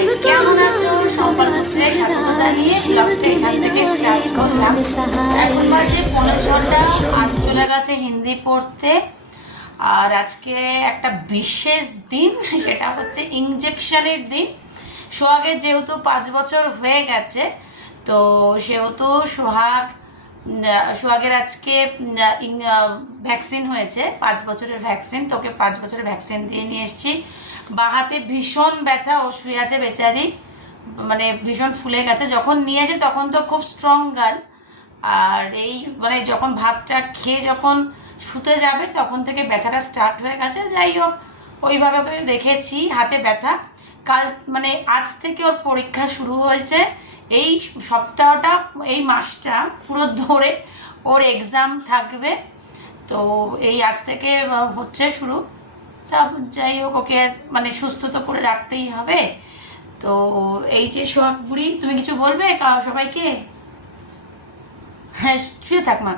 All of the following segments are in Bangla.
সবাই কেমন আছো? সম্পর্ক ছেলে স্বাগত জানিয়ে ব্লগটা এখান থেকে স্টার্ট করলাম। এখন বাজে 5:45 আর চলে গেছে হিন্দি পড়তে। আর আজকে একটা বিশেষ দিন, সেটা হচ্ছে ইঞ্জেকশনের দিন। সোহাগের যেহেতু 5 বছর হয়ে গেছে, তো সেহেতু সোহাগের আজকে ভ্যাকসিন হয়েছে, 5 বছরের ভ্যাকসিন। তোকে 5 বছরের ভ্যাকসিন দিয়ে নিয়ে এসেছি। বাহাতে ভীষণ ব্যথা, ও শুয়ে আছে বেচারি, মানে ভীষণ ফুলে গেছে। যখন নিয়েছে তখন তো খুব স্ট্রং গার্ল, আর এই মানে যখন ভাতটা খেয়ে যখন শুতে যাবে তখন থেকে ব্যথাটা স্টার্ট হয়ে গেছে। যাই হোক, ওইভাবে ওকে রেখেছি, হাতে ব্যথা। কাল মানে আজ থেকে ওর পরীক্ষা শুরু হয়েছে। এই সপ্তাহটা, এই মাসটা পুরো ধরে ওর এক্সাম থাকবে। তো এই আজ থেকে হচ্ছে শুরু। তা যাই হোক, ওকে মানে সুস্থ তো করে রাখতেই হবে। তো এই যে সোহাগ বুড়ি, তুমি কিছু বলবে সবাইকে? হ্যাঁ, শুয়ে থাক মা।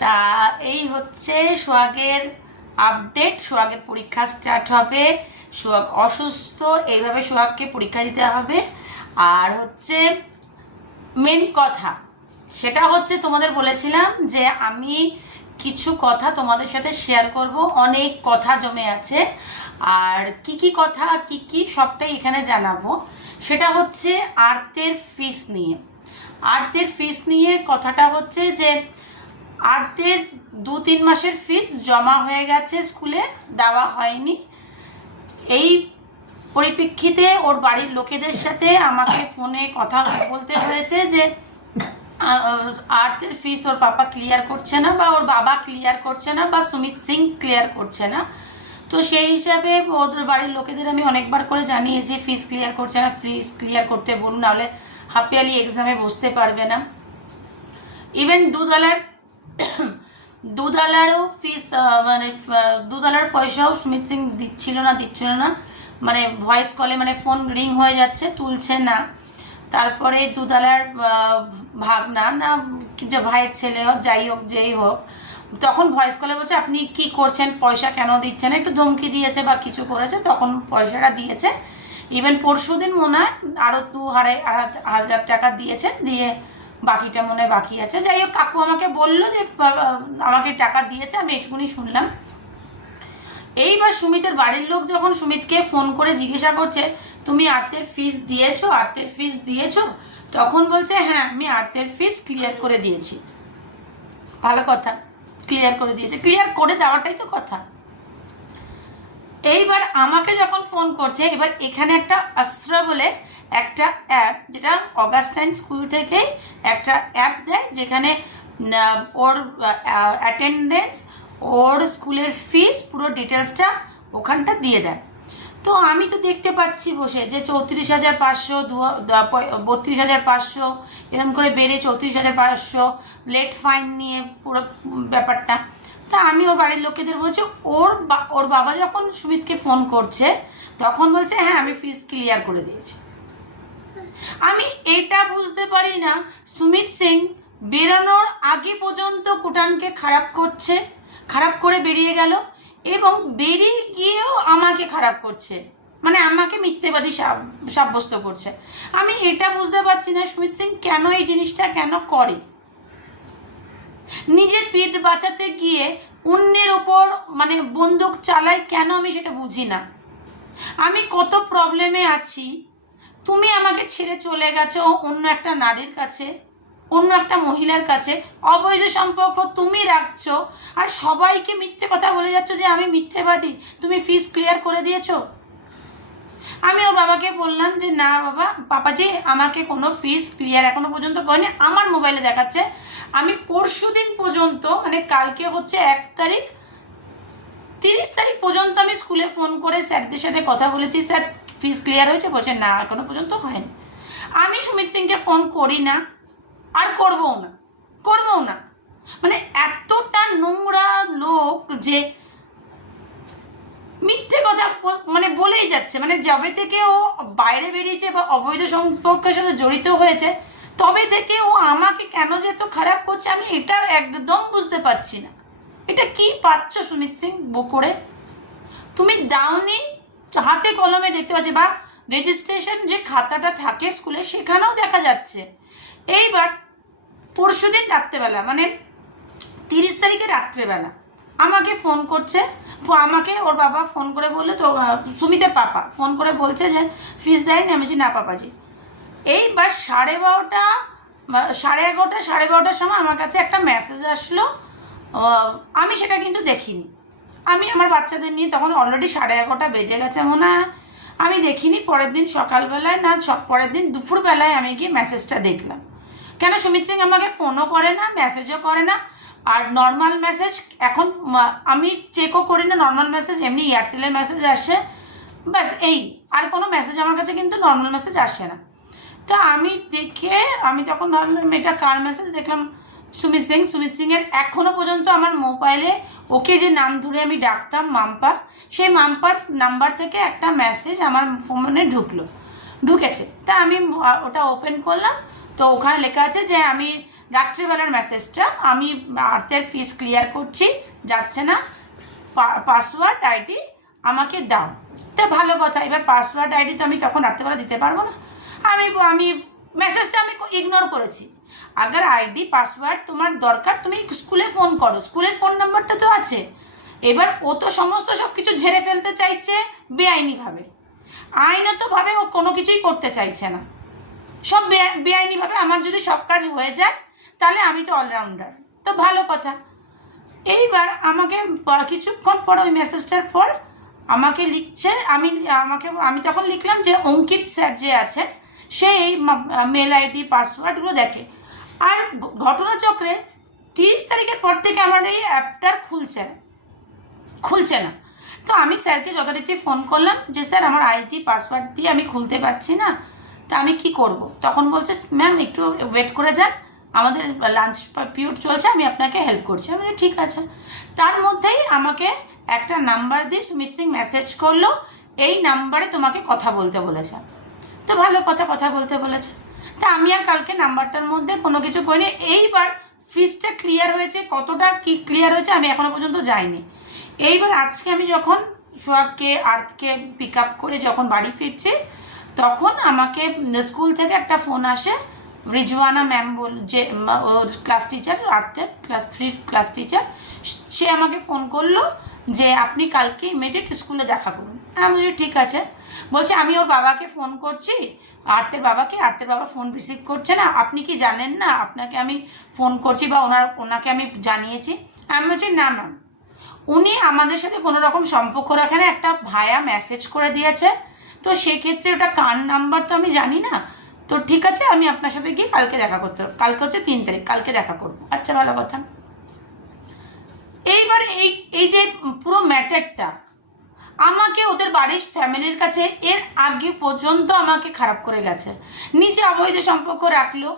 তা এই হচ্ছে সোহাগের আপডেট। সোহাগের পরীক্ষা স্টার্ট হবে, সোহাগ অসুস্থ, এইভাবে সোহাগকে পরীক্ষা দিতে হবে। আর হচ্ছে মেন কথা, সেটা হচ্ছে তোমাদের বলেছিলাম যে আমি কিছু কথা তোমাদের সাথে শেয়ার করব। অনেক কথা জমে আছে, আর কি কথা কি সবটাই এখানে জানাবো। সেটা হচ্ছে আর্তের ফিস নিয়ে। আর্তের ফিস নিয়ে কথাটা হচ্ছে যে আর্তের 2-3 মাসের ফিস জমা হয়ে গেছে, স্কুলে দেওয়া হয়নি। এই পরিপ্রেক্ষিতে ওর বাড়ির লোকেদের সাথে আমাকে ফোনে কথা বলতে হয়েছে যে আর্থের ফিস ওর পাপা ক্লিয়ার করছে না, বা ওর বাবা ক্লিয়ার করছে না, বা সুমিত সিং ক্লিয়ার করছে না। তো সেই হিসাবে ওদের বাড়ির লোকেদের আমি অনেকবার করে জানিয়েছি ফিস ক্লিয়ার করছে না, ফিস ক্লিয়ার করতে বলুন, নাহলে হাফ-ইয়ারলি এক্সামে বসতে পারবে না। ইভেন দুধালারও ফিস মানে দুধালার পয়সাও সুমিত সিং দিচ্ছিল না, মানে ভয়েস কলে, মানে ফোন রিং হয়ে যাচ্ছে, তুলছে না। তারপরে দুধালার ভাগনা না, যে ভাইয়ের ছেলে হোক, যাই হোক যেই হোক, তখন ভয়েস কলে বলছে আপনি কি করছেন, পয়সা কেন দিচ্ছেন, একটু ধমকি দিয়েছে বা কিছু করেছে, তখন পয়সাটা দিয়েছে। ইভেন পরশু দিন মনে হয় আরও 2,500 টাকা দিয়েছে, দিয়ে বাকিটা মনে হয় বাকি আছে। যাই হোক, কাকু আমাকে বললো যে আমাকে টাকা দিয়েছে, আমি এটুকুনি শুনলাম। এইবার সুমিতের বাড়ির লোক যখন সুমিতকে ফোন করে জিজ্ঞাসা করছে তুমি আর্তের ফিস দিয়েছো, তখন বলছে হ্যাঁ আমি আর্তের ফিস ক্লিয়ার করে দিয়েছি। ভালো কথা, ক্লিয়ার করে দিয়েছে, ক্লিয়ার করে দেওয়াটাই তো কথা। এইবার আমাকে যখন ফোন করছে, এবার এখানে একটা আস্ত্রা বলে একটা অ্যাপ, যেটা অগাস্টাইন স্কুল থেকেই একটা অ্যাপ দেয়, যেখানে ওর অ্যাটেন্ডেন্স, ওর স্কুলের ফিস, পুরো ডিটেলসটা ওখানটা দিয়ে দেয়। তো আমি তো দেখতে পাচ্ছি বসে যে 34,500, 32,500 এরকম করে বেড়ে 34,500, লেট ফাইন নিয়ে পুরো ব্যাপারটা। তা আমি ওর বাড়ির লোকেদের বলছি, ওর বাবা যখন সুমিতকে ফোন করছে তখন বলছে হ্যাঁ আমি ফিস ক্লিয়ার করে দিয়েছি। আমি এটা বুঝতে পারি না, সুমিত সিং বেরোনোর আগে পর্যন্ত কুটানকে খারাপ করে বেরিয়ে গেল, এবং বেরিয়ে গিয়েও আমাকে খারাপ করছে, মানে আমাকে মিথ্যেবাদী সাব্যস্ত করছে। আমি এটা বুঝতে পারছি না সুমিত সিং কেন এই জিনিসটা কেন করে। নিজের পেট বাঁচাতে গিয়ে অন্যের ওপর মানে বন্দুক চালায় কেন, আমি সেটা বুঝি না। আমি কত প্রবলেমে আছি, তুমি আমাকে ছেড়ে চলে গেছো অন্য একটা নারীর কাছে, অন্য একটা মহিলার কাছে, অবৈধ সম্পর্ক তুমি রাখছো, আর সবাইকে মিথ্যে কথা বলে যাচ্ছ যে আমি মিথ্যেবাদী, তুমি ফিস ক্লিয়ার করে দিয়েছো। আমি ওর বাবাকে বললাম যে না বাবা, পাপাজি আমাকে কোনো ফিস ক্লিয়ার এখনো পর্যন্ত করেনি, আমার মোবাইলে দেখাচ্ছে। আমি পরশু দিন পর্যন্ত, মানে কালকে হচ্ছে 1 তারিখ, 30 তারিখ পর্যন্ত আমি স্কুলে ফোন করে স্যারদের সাথে কথা বলেছি, স্যার ফিস ক্লিয়ার হয়েছে, বলছে না এখনো পর্যন্ত হয়নি। আমি সুমিত সিংকে ফোন করি না, আর করবও না। মানে এতটা নোংরা লোক যে মিথ্যে কথা মানে বলেই যাচ্ছে। মানে যবে থেকে ও বাইরে বেরিয়েছে বা অবৈধ সম্পর্কের সাথে জড়িত হয়েছে, তবে থেকে ও আমাকে কেন যে এত খারাপ করছে, আমি এটা একদম বুঝতে পারছি না। এটা কি পাচ্ছ সুমিত সিং করে? তুমি দাওনি, হাতে কলমে দেখতে পাচ্ছি, বা রেজিস্ট্রেশন যে খাতাটা থাকে স্কুলে সেখানেও দেখা যাচ্ছে। এইবার পরশুদিন রাত্রেবেলা মানে 30 তারিখে রাত্রেবেলা আমাকে ফোন করছে, আমাকে ওর বাবা ফোন করে বললো, তো সুমিতের পাপা ফোন করে বলছে যে ফিস দেয়নি। আমি বলছি না পাপাজি। এইবার 12:30 11:30 12:30 সময় আমার কাছে একটা মেসেজ আসলো। আমি সেটা কিন্তু দেখিনি, আমি আমার বাচ্চাদের নিয়ে তখন অলরেডি 11:30 বেজে গেছে মনে হয়, আমি দেখিনি। পরের দিন সকালবেলায় না পরের দিন দুপুরবেলায় আমি গিয়ে মেসেজটা দেখলাম। কেন সুমিত সিং আমাকে ফোনও করে না, মেসেজও করে না। আর নর্মাল মেসেজ এখন আমি চেকও করি না, নর্মাল মেসেজ এমনি এয়ারটেলের মেসেজ আসে, ব্যাস এই, আর কোনো মেসেজ আমার কাছে কিন্তু নর্মাল মেসেজ আসে না। তা আমি দেখে আমি তখন ভাবলাম এটা কার মেসেজ, দেখলাম সুমিত সিংয়ের। এখনও পর্যন্ত আমার মোবাইলে ওকে যে নাম ধরে আমি ডাকতাম মাম্পা, সেই মাম্পার নাম্বার থেকে একটা মেসেজ আমার ফোনে ঢুকেছে। তা আমি ওটা ওপেন করলাম, তো ওখানে লেখা আছে যে আমি রাত্রিবেলার মেসেজটা, আমি আর্থের ফিস ক্লিয়ার করছি, যাচ্ছে না, পাসওয়ার্ড আইডি আমাকে দাও। তা ভালো কথা, এবার পাসওয়ার্ড আইডি তো আমি তখন রাত্রেবেলা দিতে পারবো না, আমি মেসেজটা আমি ইগনোর করেছি। আগার আইডি পাসওয়ার্ড তোমার দরকার তুমি স্কুলে ফোন করো, স্কুলের ফোন নাম্বারটা তো আছে। এবার ও তো সমস্ত সব কিছু ঝেড়ে ফেলতে চাইছে বেআইনিভাবে, আইনতভাবে ও কোনো কিছুই করতে চাইছে না, সব বেআইনিভাবে। আমার যদি সব কাজ হয়ে যায় তাহলে আমি তো অলরাউন্ডার, তো ভালো কথা। এইবার আমাকে কিছুক্ষণ পর ওই মেসেজটার পর আমাকে লিখছে, আমি তখন লিখলাম যে অঙ্কিত স্যার যে আছে সে এই মেল আইডি পাসওয়ার্ডগুলো দেখে। আর ঘটনাচক্রে 30 তারিখের পর থেকে আমার এই অ্যাপটা খুলছে না। তো আমি স্যারকে যথারীতি ফোন করলাম যে স্যার আমার আইডি পাসওয়ার্ড দিয়ে আমি খুলতে পারছি না, তা আমি কি করব। তখন বলছে ম্যাম একটু ওয়েট করে যান, আমাদের লাঞ্চ পিরিয়ড চলছে, আমি আপনাকে হেল্প করছি। আমি ঠিক আছে। তার মধ্যেই আমাকে একটা নাম্বার দিয়ে সুমিত সিং মেসেজ করলো, এই নাম্বারে তোমাকে কথা বলতে বলেছে। তো ভালো কথা বলতে বলেছে। তা আমি আর কালকে নাম্বারটার মধ্যে কোনো কিছু করিনি। এইবার ফিসটা ক্লিয়ার হয়েছে, কতটা কি ক্লিয়ার হয়েছে আমি এখনো পর্যন্ত যাইনি। এইবার আজকে আমি যখন সোহাগকে আর্থকে পিক আপ করে যখন বাড়ি ফিরছি, তখন আমাকে স্কুল থেকে একটা ফোন আসে, রিজওয়ানা ম্যাম যে ওর ক্লাস টিচার, আর্থের ক্লাস 3 ক্লাস টিচার, সে আমাকে ফোন করলো যে আপনি কালকে ইমিডিয়েট স্কুলে দেখা করুন। আমি বলছি ঠিক আছে। বলছে আমি ওর বাবাকে ফোন করছি, আর্থের বাবা ফোন রিসিভ করছে না, আপনি কি জানেন না আপনাকে আমি ফোন করছি বা ওনাকে আমি জানিয়েছি। আমি বলছি না ম্যাম, উনি আমাদের সাথে কোনো রকম সম্পর্ক রাখে না, একটা ভায়া মেসেজ করে দিয়েছে, তো সেক্ষেত্রে ওটা কার নাম্বার তো আমি জানি না। তো ঠিক আছে, আমি আপনার সাথে গিয়ে কালকে দেখা করতে হবে, কালকে হচ্ছে 3 তারিখ, কালকে দেখা করবো। আচ্ছা ভালো কথা। এইবার এই যে পুরো ম্যাটারটা আমাকে ওদের বাড়ির ফ্যামিলির কাছে এর আগে পর্যন্ত আমাকে খারাপ করে গেছে। নিজে অবৈধ সম্পর্ক রাখলো,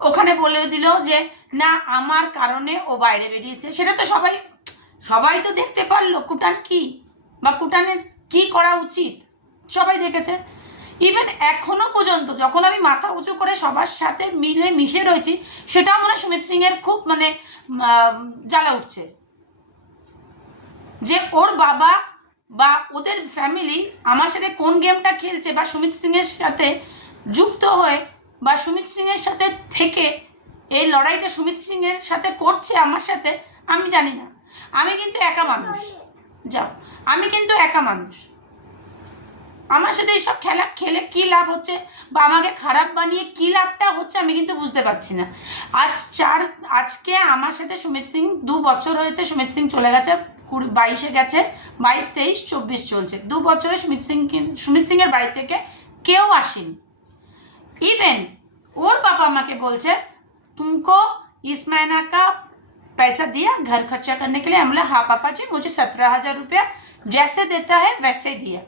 ওখানে বলে দিল যে না আমার কারণে ও বাইরে বেরিয়েছে। সেটা তো সবাই তো দেখতে পারলো কুটান কি বা কুটানের কি করা উচিত, সবাই দেখেছে। ইভেন এখনো পর্যন্ত যখন আমি মাথা উঁচু করে সবার সাথে মিশে রয়েছি, সেটাও মনে হয় সুমিত সিংয়ের খুব জ্বালা উঠছে যে ওর বাবা বা ওদের ফ্যামিলি আমার সাথে কোন গেমটা খেলছে, বা সুমিত সিংয়ের সাথে যুক্ত হয়ে বা সুমিত সিংয়ের সাথে থেকে এই লড়াইটা সুমিত সিংয়ের সাথে করছে আমার সাথে, আমি জানি না। আমি কিন্তু একা মানুষ, আমি কিন্তু একা মানুষ। আমার সাথে এইসব খেলা খেলে কী লাভ হচ্ছে বা আমাকে খারাপ বানিয়ে কী লাভটা হচ্ছে আমি কিন্তু বুঝতে পারছি না। আজকে আমার সাথে সুমিত সিং 2 বছর হয়েছে, সুমিত সিং চলে গেছে 22-এ গেছে, 22, 23, 24 চলছে। 2 বছরে সুমিত সিংয়ের বাড়ি থেকে কেউ আসেনি। इवन और पापा माँ के बोलते तुमको इस महीना का पैसा दिया घर खर्चा करने के लिए। हम बोले हाँ पापा जी, मुझे 17,000 रुपया जैसे देता है वैसे दिया।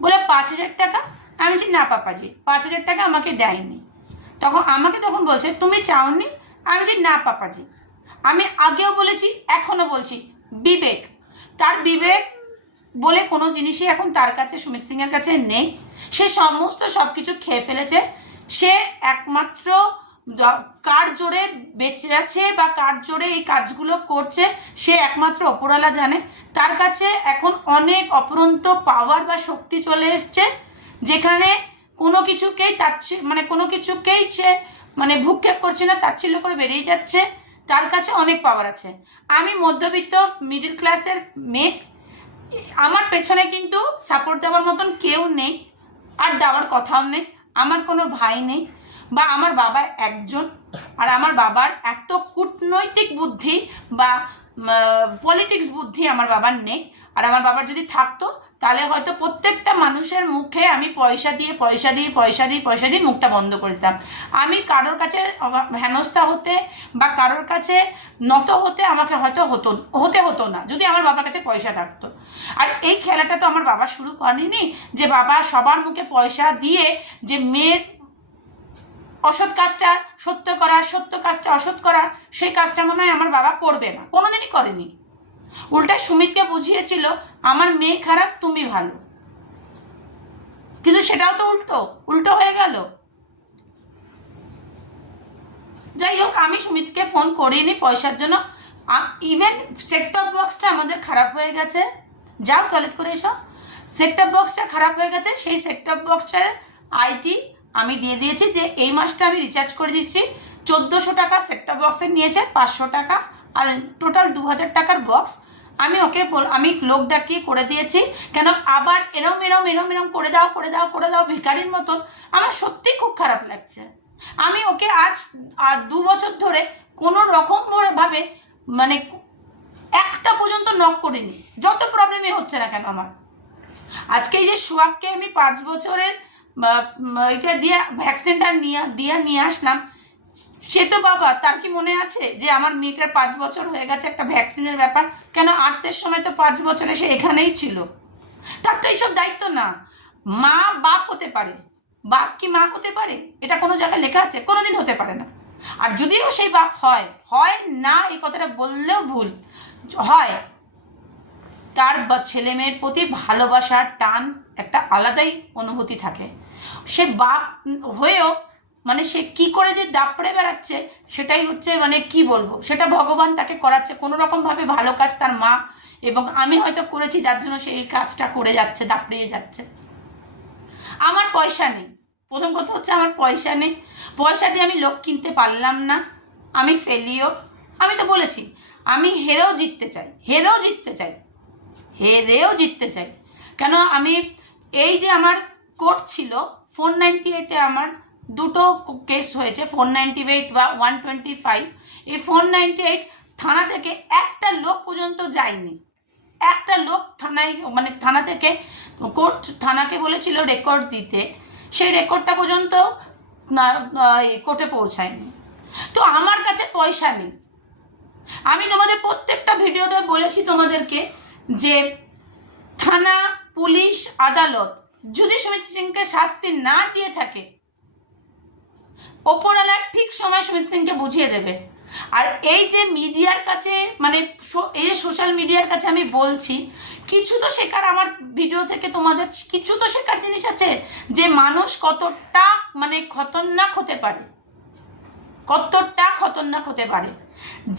बोले 5,000 টাকা। আমি বলছি না পাপাজি, 5,000 টাকা আমাকে দেয়নি। তখন বলছে তুমি চাওনি। আমি বলছি না পাপাজি, আমি আগেও বলেছি এখনও বলছি, তার বিবেক বলে কোনো জিনিসই এখন তার কাছে সুমিত সিংয়ের কাছে নেই। সে সমস্ত সব কিছু খেয়ে ফেলেছে। সে একমাত্র কার জোরে বেঁচে আছে বা কার জোরে এই কাজগুলো করছে সে একমাত্র ওপরওয়ালা জানে। তার কাছে এখন অনেক অপরন্ত পাওয়ার বা শক্তি চলে এসছে, যেখানে কোনো কিছুকেই মানে কোনো কিছুকেই সে মানে ভ্রুক্ষেপ করছে না, তাচ্ছিল্য করে বেরিয়ে যাচ্ছে, তার কাছে অনেক পাওয়ার আছে। আমি মধ্যবিত্ত মিডল ক্লাসের মেয়ে, আমার পেছনে কিন্তু সাপোর্ট দেওয়ার মতন কেউ নেই, আর দেওয়ার কথাও নেই। আমার কোনো ভাই নেই, বা আমার বাবা একজন, আর আমার বাবার এত কূটনৈতিক বুদ্ধি বা পলিটিক্স বুদ্ধি আমার বাবার নেই। আর আমার বাবার যদি থাকতো তাহলে হয়তো প্রত্যেকটা মানুষের মুখে আমি পয়সা দিয়ে মুখটা বন্ধ করে দিতাম। আমি কারোর কাছে হেনস্থা হতে বা কারোর কাছে নত হতে আমাকে হয়তো হতো না যদি আমার বাবার কাছে পয়সা থাকতো। আর এই খেলাটা তো আমার বাবা শুরু করেনি যে বাবা সবার মুখে পয়সা দিয়ে যে মেয়ের অসৎ কাজটা সত্য করা, সত্য কাজটা অসৎ করা, সেই কাজটা মনে হয় আমার বাবা করবে না, কোনোদিনই করেনি। উল্টা সুমিতকে বুঝিয়েছিল আমার মেয়ে খারাপ, তুমি ভালো, কিন্তু সেটাও তো উল্টো হয়ে গেল। যাই হোক, আমি সুমিতকে ফোন করিনি পয়সার জন্য। ইভেন সেট টপ বক্সটা আমাদের খারাপ হয়ে গেছে, যাও টয়লেট করে এসো, সেট টপ বক্সটা খারাপ হয়ে গেছে, সেই সেট টপ বক্সটার আইটি আমি দিয়ে দিয়েছি, যে এই মাসটা আমি রিচার্জ করে দিচ্ছি। 1400 টাকা সেট টপ বক্সের নিয়েছে, 500 টাকা, আর টোটাল 2000 টাকার বক্স আমি আমি লোক ডাকিয়ে করে দিয়েছি। কেন আবার এরম করে দাও ভিখারির মতন, আমার সত্যি খুব খারাপ লাগছে। আমি ওকে আজ আর 2 বছর ধরে কোনো রকম ভাবে মানে একটা পর্যন্ত নক করিনি, যত প্রবলেমই হচ্ছে না কেন আমার। আজকে এই যে সোহাগকে আমি 5 বছরের এটা দিয়ে ভ্যাকসিনটা নিয়ে আসলাম, সে তো বাবা, তার কি মনে আছে যে আমার মেয়েটার 5 বছর হয়ে গেছে একটা ভ্যাকসিনের ব্যাপার? কেন আর্তের সময় তো 5 বছরে সে এখানেই ছিল, তার তো এইসব দায়িত্ব না। মা বাপ হতে পারে, বাপ কি মা হতে পারে? এটা কোনো জায়গায় লেখা আছে? কোনোদিন হতে পারে না। আর যদিও সেই বাপ হয় না, এই কথাটা বললেও ভুল হয়, তার ছেলে মেয়ের প্রতি ভালোবাসার টান একটা আলাদাই অনুভূতি থাকে। সে বাপ হয়েও মানে সে কি করে যে দাপড়ে বেড়াচ্ছে, সেটাই হচ্ছে মানে কি বলবো, সেটা ভগবান তাকে করাচ্ছে কোনো রকমভাবে ভালো কাজ, তার মা এবং আমি হয়তো করেছি, যার জন্য সে এই কাজটা করে যাচ্ছে, দাপড়িয়ে যাচ্ছে। আমার পয়সা নেই, প্রথম কথা হচ্ছে আমার পয়সা নেই, পয়সা দিয়ে আমি লোক কিনতে পারলাম না, আমি ফেলিও। আমি তো বলেছি আমি হেরেও জিততে চাই। কেন আমি এই যে আমার কোর্ট ছিল 498-এ, আমার দুটো কেস হয়েছে, 498 বা 125। এই 498 থানা থেকে একটা লোক পর্যন্ত যায়নি, একটা লোক থানায় মানে থানা থেকে কোর্ট থানাকে বলেছিল রেকর্ড দিতে, সেই রেকর্ডটা পর্যন্ত কোর্টে পৌঁছায়নি। তো আমার কাছে পয়সা নেই। আমি তোমাদের প্রত্যেকটা ভিডিওতে বলেছি তোমাদেরকে যে থানা, পুলিশ, আদালত যদি সুমিত সিংকে শাস্তি না দিয়ে থাকে, ওপরওয়ালা ঠিক সময় সুমিত সিংকে বুঝিয়ে দেবে। আর এই যে মিডিয়ার কাছে মানে এই যে সোশ্যাল মিডিয়ার কাছে আমি বলছি, কিছু তো শেখার আমার ভিডিও থেকে তোমাদের কিছু তো শেখার জিনিস আছে, যে মানুষ কতটা মানে খতরনাক হতে পারে।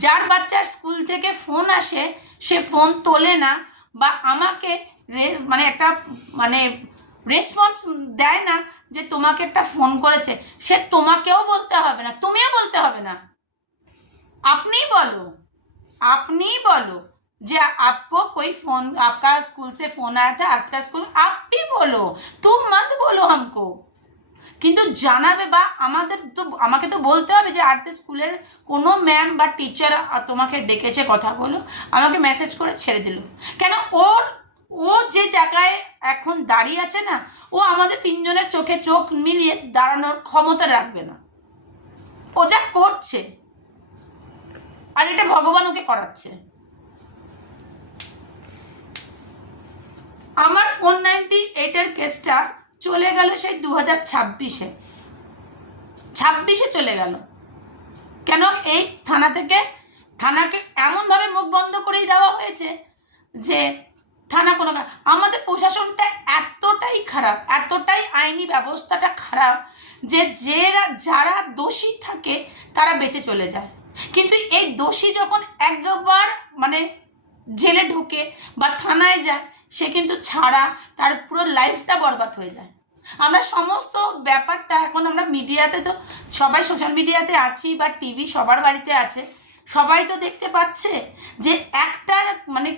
যার বাচ্চার স্কুল থেকে ফোন আসে, সে ফোন তোলে না বা আমাকে মানে একটা মানে রেসপন্স দেয় না যে তোমাকে একটা ফোন করেছে, সে তোমাকেও বলতে হবে না, তুমিও বলতে হবে না, আপনি বলো যে आपको कोई फोन, आपका स्कूल से फोन आया था, आपका स्कूल, आप भी बोलो, तुम मत बोलो हमको। কিন্তু জানাবে বা আমাকে তো বলতে হবে যে আর্ট স্কুলের কোনো ম্যাম বা টিচার তোমাকে ডেকেছে, কথা বলো, আমাকে মেসেজ করে ছেড়ে দিল। কেন ও যে জায়গায় এখন দাঁড়িয়ে আছে না, ও আমাদের 3 জনের চোখে চোখ মিলিয়ে দাঁড়ানোর ক্ষমতা রাখবে না। ও যা করছে, আর এটা ভগবান ওকে করাচ্ছে। আমার 498-এর কেসটা চলে গেল সেই 2026-এ চলে গেল। কেন এই থানাকে এমনভাবে মুখ বন্ধ করেই দেওয়া হয়েছে যে থানা কোনো, আমাদের প্রশাসনটা এতটাই খারাপ, এতটাই আইনি ব্যবস্থাটা খারাপ যে যারা দোষী থাকে তারা বেঁচে চলে যায়, কিন্তু এই দোষী যখন একবার মানে জেলে ঢুকে বা থানায় যায়, সে কিন্তু ছাড়া তার পুরো লাইফটা বরবাদ হয়ে যায়। আমরা সমস্ত ব্যাপারটা এখন আমরা মিডিয়াতে তো সবাই সোশ্যাল মিডিয়াতে আছি বা টিভি সবার বাড়িতে আছে, সবাই তো দেখতে পাচ্ছে যে একটা মানে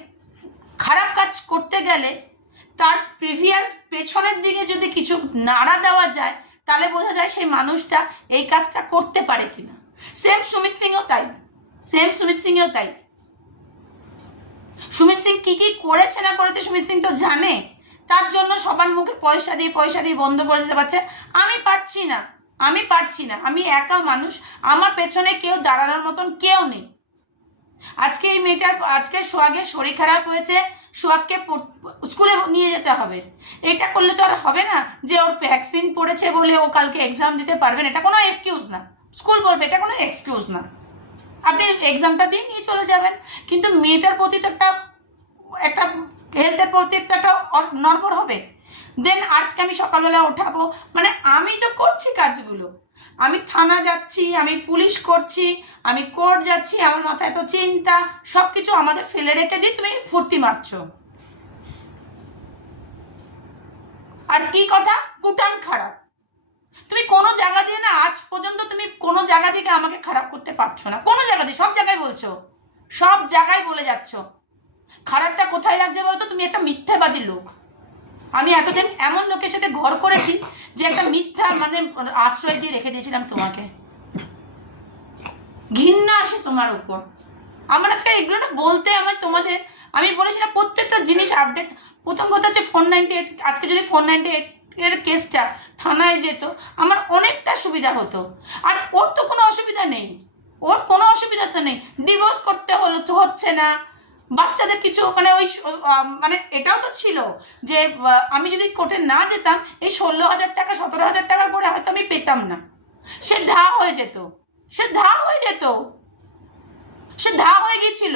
খারাপ কাজ করতে গেলে তার প্রিভিয়াস পেছনের দিকে যদি কিছু নাড়া দেওয়া যায় তাহলে বোঝা যায় সেই মানুষটা এই কাজটা করতে পারে কিনা। সেম সুমিত সিংও তাই, সেম সুমিত সিংও তাই। সুমিত সিং কি কি করেছে না করেছে সুমিত সিং তো জানে, তার জন্য সবার মুখে পয়সা দিয়ে বন্ধ করে দিতে পারছে। আমি পারছি না, আমি পারছি না, আমি একা মানুষ, আমার পেছনে কেউ দাঁড়ানোর মতন কেউ নেই। আজকে এই মেয়েটার আজকে সোহাগের শরীর খারাপ হয়েছে, সোহাগকে স্কুলে নিয়ে যেতে হবে, এটা করলে তো আর হবে না যে ওর ভ্যাকসিন পড়েছে বলে ও কালকে এক্সাম দিতে পারবেন, এটা কোনো এক্সকিউজ না। স্কুল বলবে এটা কোনো এক্সকিউজ না, আপনি এক্সামটা দিয়ে নিয়ে চলে যাবেন। কিন্তু মেয়েটার প্রতি তো একটা একটা হেলথের প্রতি তো একটা নড়বড় হবে। দেন আজকে আমি সকালবেলা ওঠাবো, মানে আমি তো করছি কাজগুলো, আমি থানা যাচ্ছি, আমি পুলিশ করছি, আমি কোর্ট যাচ্ছি, আমার মাথায় তো চিন্তা, সব কিছু আমাদের ফেলে রেখে দিয়ে তুমি ফুর্তি মারছো। আর কি কথা, কুটান খারাপ। তুমি কোনো জায়গা দিয়ে না আজ পর্যন্ত তুমি কোনো জায়গা থেকে আমাকে খারাপ করতে পারছো না, কোনো জায়গা দিয়ে, সব জায়গায় বলছো, সব জায়গায় বলে যাচ্ছ। খারাপটা কোথায় লাগছে বলো তো, তুমি একটা মিথ্যাবাদী লোক। আমি এতদিন এমন লোকের সাথে ঘর করেছি যে একটা মিথ্যা মানে আশ্রয় দিয়ে রেখে দিয়েছিলাম তোমাকে। ঘৃণা আসে তোমার উপর। আমার আজকে এগুলো না বলতে আমার তোমাদের, আমি বলেছিলাম প্রত্যেকটা জিনিস আপডেট। প্রথম কথা হচ্ছে 498, আজকে যদি 498 এর কেসটা থানায় যেত আমার অনেকটা সুবিধা হতো। আর ওর তো কোনো অসুবিধা নেই, ওর কোনো অসুবিধা তো নেই, ডিভোর্স করতে হলো তো হচ্ছে না, বাচ্চাদের কিছু মানে ওই মানে এটাও তো ছিল যে আমি যদি কোর্টে না যেতাম এই 16,000 টাকা 17,000 টাকা করে হয়তো আমি পেতাম না, সে ধা হয়ে যেত, সে ধা হয়ে যেত, সে ধা হয়ে গিয়েছিল।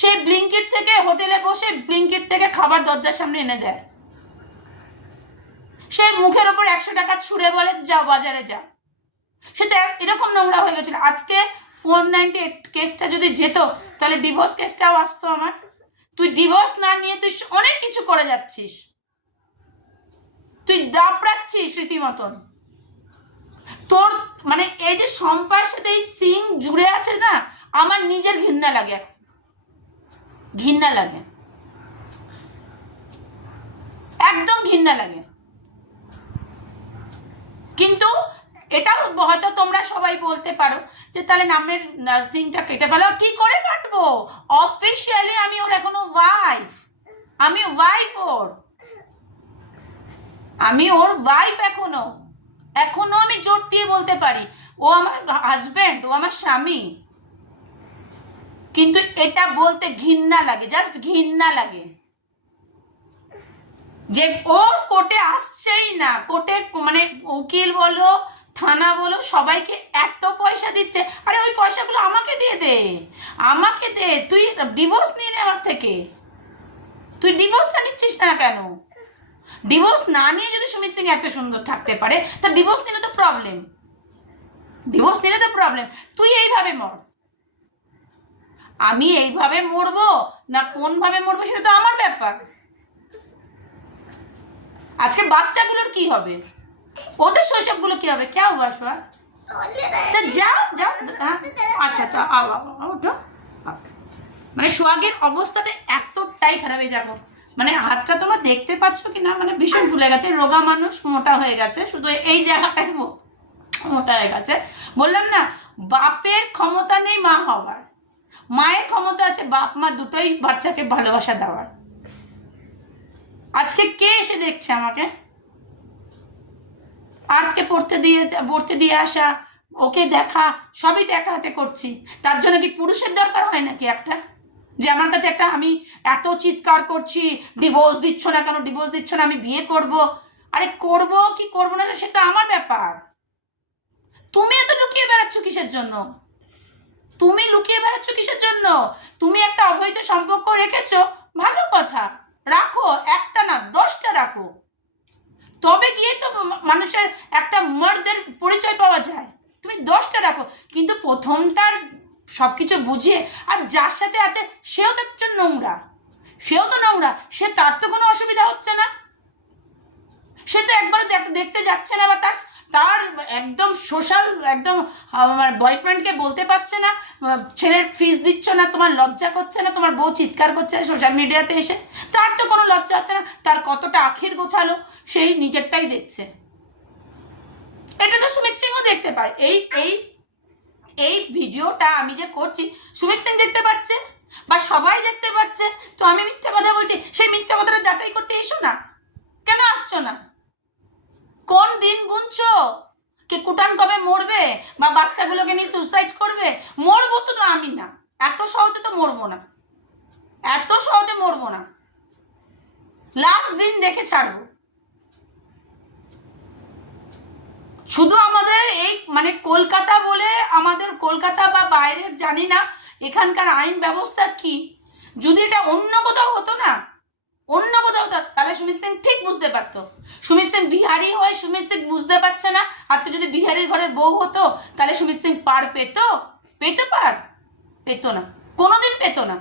সে ব্লিঙ্কিট থেকে হোটেলে বসে ব্লিঙ্কিট থেকে খাবার দরজার সামনে এনে দেয়, সে মুখের ওপর 100 টাকা ছুঁড়ে বলে যাও বাজারে যাও। সেটা এরকম নোংরা হয়ে গেছিল। আজকে 498 কেসটা যদি যেত তাহলে ডিভোর্স কেসটাও আসতো আমার। তুই ডিভোর্স না নিয়ে তুই অনেক কিছু করে যাচ্ছিস, তুই দাপড়াচ্ছিস রীতিমতন। তোর মানে এই যে সম্পার সাথে এই সিং জুড়ে আছে না, আমার নিজের ঘৃণা লাগে, ঘৃণা লাগে, একদম ঘৃণা লাগে। কিন্তু এটা হয়তো তোমরা সবাই বলতে পারো যে তাহলে নামের নার্সিংটা কেটে ফেলো। কি করে কাটবো? অফিসিয়ালি আমি ওর এখনো ওয়াইফ, আমি ওয়াইফ ওর, আমি ওর ওয়াইফ এখনো, এখনো আমি জোর দিয়ে বলতে পারি ও আমার হাজব্যান্ড, ও আমার স্বামী। কিন্তু এটা বলতে ঘৃণা লাগে, জাস্ট ঘৃণা লাগে যে ওর কোর্টে আসছেই না, কোর্টে মানে উকিল বলো থানা বলো সবাইকে এত পয়সা দিচ্ছে। আরে ওই পয়সাগুলো আমাকে দিয়ে দে, আমাকে দে, তুই ডিভোর্স নিয়ে নে আমার থেকে। তুই ডিভোর্সটা নিচ্ছিস না কেন? ডিভোর্স না নিয়ে যদি সুমিত সিং এত সুন্দর থাকতে পারে তা ডিভোর্স নিলে তো প্রবলেম, ডিভোর্স নিলে তো প্রবলেম। তুই এইভাবে মর, আমি এইভাবে মরবো না কোনভাবে মরবো সেটা তো আমার ব্যাপার। আজকে বাচ্চাগুলোর কি হবে, ওদের শৈশবগুলো কি হবে? কে বাসা যাও যাও, আচ্ছা তো ওঠো। মানে সোহাগের অবস্থাটা এতটাই খারাপ, এই দেখো মানে হাতটা তোমরা দেখতে পাচ্ছ কি না, মানে ভীষণ ফুলে গেছে, রোগা মানুষ, মোটা হয়ে গেছে, শুধু এই জায়গাটাই মোটা হয়ে গেছে। বললাম না বাপের ক্ষমতা নেই মা হওয়ার, মায়ের ক্ষমতা আছে বাপ মা দুটোই বাচ্চাকে ভালোবাসা দেওয়ার। আজকে কে এসে দেখছে আমাকে? আর্টকে পড়তে দিয়ে আসা, ওকে দেখা, সবই তো একা হাতে করছি। তার জন্য কি পুরুষের দরকার হয় নাকি একটা, যে আমার কাছে একটা আমি এত চিৎকার করছি ডিভোর্স দিচ্ছ না কেন, ডিভোর্স দিচ্ছ না, আমি বিয়ে করব। আরে করব কি করব না সেটা আমার ব্যাপার। তুমি এত লুকিয়ে বেড়াচ্ছ কিসের জন্য? তুমি লুকিয়ে বেড়াচ্ছ কিসের জন্য? তুমি একটা অবৈধ সম্পর্ক রেখেছো, ভালো কথা, রাখো, একটা না 10টা রাখো, তবে গিয়ে তো মানুষের একটা মর্দের পরিচয় পাওয়া যায়। তুমি 10টা রাখো, কিন্তু প্রথমটার সব কিছু বুঝিয়ে, আর যার সাথে আছে সেও তো একজন নোংরা, সেও তো নোংরা, সে তার তো কোনো অসুবিধা হচ্ছে না, সে তো একবারও দেখতে যাচ্ছে না, বা তার তার একদম সোশ্যাল একদম আমার বয়ফ্রেন্ডকে বলতে পারছে না ছেলের ফিস দিচ্ছ না, তোমার লজ্জা করছে না, তোমার বউ চিৎকার করছে সোশ্যাল মিডিয়াতে এসে, তার তো কোনো লজ্জা হচ্ছে না, তার কতটা আখির গোছালো সেই নিজেরটাই দেখছে। এটা তো সুমিত সিংও দেখতে পায়। এই এই এই ভিডিওটা আমি যে করছি সুমিত সিং দেখতে পাচ্ছে বা সবাই দেখতে পাচ্ছে, তো আমি মিথ্যা কথা বলছি, সেই মিথ্যা কথাটা যাচাই করতে এসো না, কেন আসছো না? কোন দিন গুনছো কে কুটান কবে মরবে বা বাচ্চাগুলোকে নিয়ে সুসাইড করবে? মরবো তো আমি না, এত সহজে তো মরবো না, এত সহজে মরবো না, লাস্ট দিন দেখে ছাড়বো। শুধু আমাদের এই মানে কলকাতা বলে, আমাদের কলকাতা বা বাইরে জানি না এখানকার আইন ব্যবস্থা কি, যদি এটা অন্য কোথাও হতো না, অন্য কোথাও হতো, তাহলে সুমিত সিং ঠিক বুঝতে পারতো। সুমিত সিং বিহারি হয়ে সুমিত সিং বুঝতে পারছে না, আজকে যদি বিহারির ঘরের বউ হতো তাহলে সুমিত সিং পার পেতো? পার পেতো না, কোনোদিন পেতো না।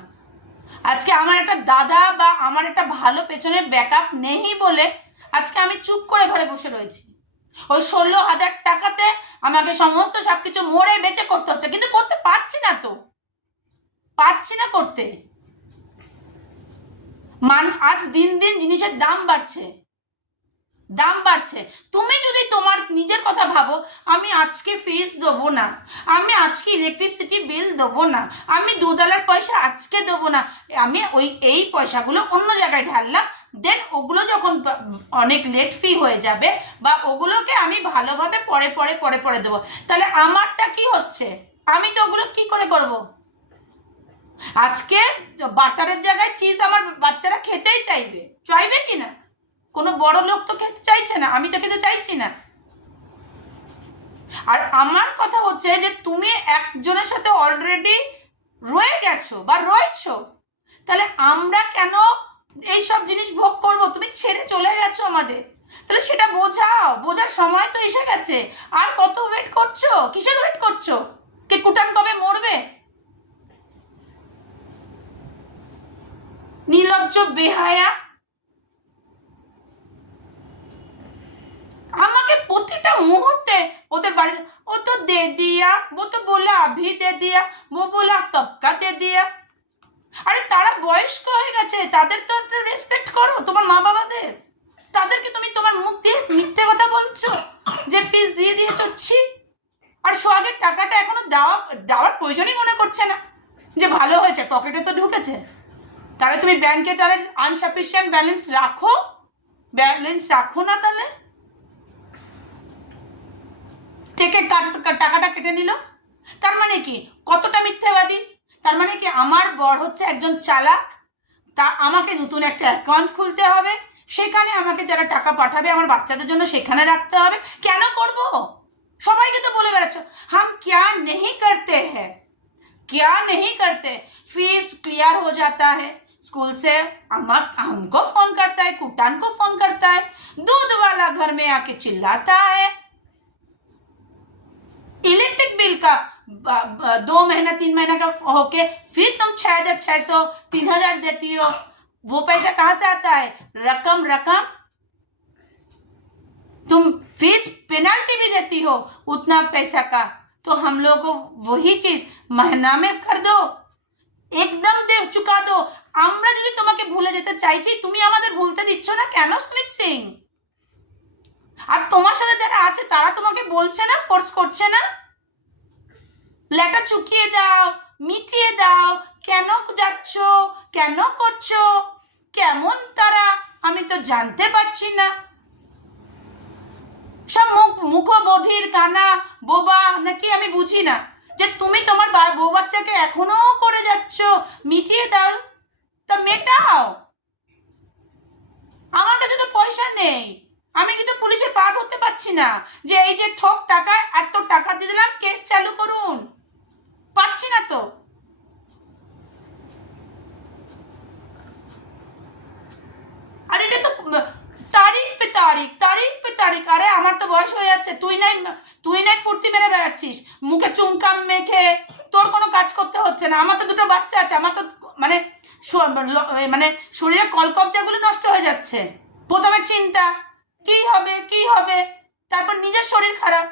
আজকে আমার একটা দাদা বা আমার একটা ভালো পেছনে ব্যাকআপ নেই বলে আজকে আমি চুপ করে ঘরে বসে রয়েছি। ওই 16,000 টাকাতে আমাকে সমস্ত সবকিছু মরে বেঁচে করতে হচ্ছে, কিন্তু করতে পারছি না, তো পারছি না করতে। আজ দিন দিন জিনিসের দাম বাড়ছে, দাম বাড়ছে। তুমি যদি তোমার নিজের কথা ভাবো, আমি আজকে ফিস দেবো না, আমি আজকে ইলেকট্রিসিটি বিল দেবো না, আমি দুতলার পয়সা আজকে দেবো না, আমি এই পয়সাগুলো অন্য জায়গায় ঢাললাম, দেন ওগুলো যখন অনেক লেট ফি হয়ে যাবে বা ওগুলোকে আমি ভালোভাবে পরে পরে পরে পরে দেবো, তাহলে আমারটা কি হচ্ছে? আমি তো ওগুলো কি করে করবো? আজকে বাটারের জায়গায় চিজ আমার বাচ্চারা খেতেই চাইবে কি না? কোনো বড় লোক তো খেতে চাইছে না, আমি তো খেতে চাইছি না। আর আমার কথা হচ্ছে যে তুমি একজনের সাথে অলরেডি রয়ে গেছো বা রয়েছো, তাহলে আমরা কেন এই সব জিনিস ভোগ করব? তুমি ছেড়ে চলে গেছো আমাদের, তাহলে সেটা বোঝাও, বোঝার সময় তো এসে গেছে। আর কত ওয়েট করছো? কিসের ওয়েট করছো? কে কুটান কবে মরবে? নির্লজ্জ বেহায়া, আমাকে প্রতিটা মুহূর্তে ওদের বাড়ির, ও তো দে দিয়া, वो तो बोला अभी दे दिया, वो बोला कब का दे दिया। আরে তারা বয়স্ক হয়ে গেছে, তাদের তো একটু রেসপেক্ট করো, তোমার মা বাবাদের। তাদেরকে তুমি তোমার মুখ দিয়ে মিথ্যে কথা বলছো যে ফিস দিয়ে দিয়েছো, ছি। আর সোহাগের টাকাটা এখনো দেওয়ার প্রয়োজনই মনে করছে না, যে ভালো হয়েছে পকেটে তো ঢুকেছে। তাহলে তুমি ব্যাংকে তাহলে আনসাফিসিয়েন্ট ব্যালেন্স রাখো না, তাহলে টাকাটা কেটে নিল, তার মানে কি? কতটা মিথ্যাবাদী! তার মানে কি আমার বর হচ্ছে একজন চালাক, তা আমাকে নতুন একটা অ্যাকাউন্ট খুলতে হবে, সেখানে আমাকে যারা টাকা পাঠাবে আমার বাচ্চাদের জন্য সেখানে রাখতে হবে। কেন করব? সবাইকে তো বলে বেড়াচ্ছ হাম क्या नहीं करते हैं, क्या नहीं करते। फीस क्लियर हो जाता है, स्कूल से हमको फोन करता है, कुटान को फोन करता है, दूध वाला घर में आके चिल्लाता है, इलेक्ट्रिक बिल का 2 महीना 3 महीना का होके फिर तुम 6,600 3,000 देती हो, वो पैसा कहाँ से आता है? रकम तुम फीस पेनल्टी भी देती हो उतना पैसा का, तो हम लोग को वही चीज महीना में कर दो, একদম চুকা দো। আমরা যদি তোমাকে ভুলে যেতে চাইছি, তুমি আমাদের ভুলতে দিচ্ছ না কেন স্মিথ সিং? আর তোমার সাথে যারা আছে তারা তোমাকে বলছে না, ফোর্স করছে না? লেটা চুকিয়ে দাও, মিটিয়ে দাও, কেন যাচ্ছ, কেন করছো, কেমন তারা, আমি তো জানতে পারছি না। সব মুখবধির কানা বোবা নাকি আমি বুঝি না, যে তুমি তোমার বউ বাচ্চাকে এখনো করে যাচ্ছ। মিটিয়ে দাও, তা মেটাও। আমার কাছে তো পয়সা নেই, আমি কিন্তু পুলিশের পা ধরতে পারছি না যে এই যে থোক টাকা, এত টাকা দিয়ে দিলাম কেস চালু করুন, পারছি না তো। আর এটা তো তারিখ পে তারিখ। আরে আমার তো বয়স হয়ে যাচ্ছে, তুই নাই ফুর্তি মেরে বেড়াচ্ছিস, মুখে চুমকাম মেখে, তোর কোনো কাজ করতে হচ্ছে না। আমার তো দুটো বাচ্চা আছে, আমার তো মানে মানে শরীরে কলকবজাগুলো নষ্ট হয়ে যাচ্ছে। প্রথমে চিন্তা, কি হবে কি হবে, তারপর নিজের শরীর খারাপ।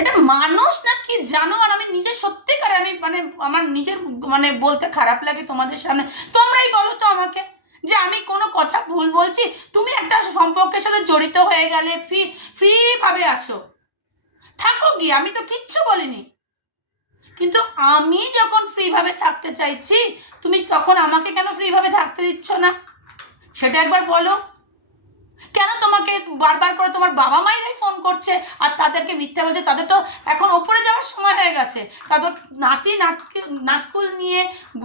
এটা মানুষ না কি জানোয়ার? আমি নিজে সত্যিকারে আমি মানে আমার নিজের মানে বলতে খারাপ লাগে তোমাদের সামনে। তোমরাই বলো তো আমাকে যে আমি কোনো কথা ভুল বলছি? তুমি একটা সম্পর্কের সাথে জড়িত হয়ে গেলে ফ্রি ভাবে আছো, থাকো গিয়ে, আমি তো কিচ্ছু বলিনি। কিন্তু আমি যখন ফ্রিভাবে থাকতে চাইছি, তুমি তখন আমাকে কেন ফ্রিভাবে থাকতে দিচ্ছ না? সেটা একবার বলো। কেন তোমাকে বারবার করে তোমার বাবা মাইরাই ফোন করছে আর তাদেরকে মিথ্যা বলছে? তাদের তো এখন ওপরে যাওয়ার সময় হয়ে গেছে, তাদের নাতি নাতকুল নিয়ে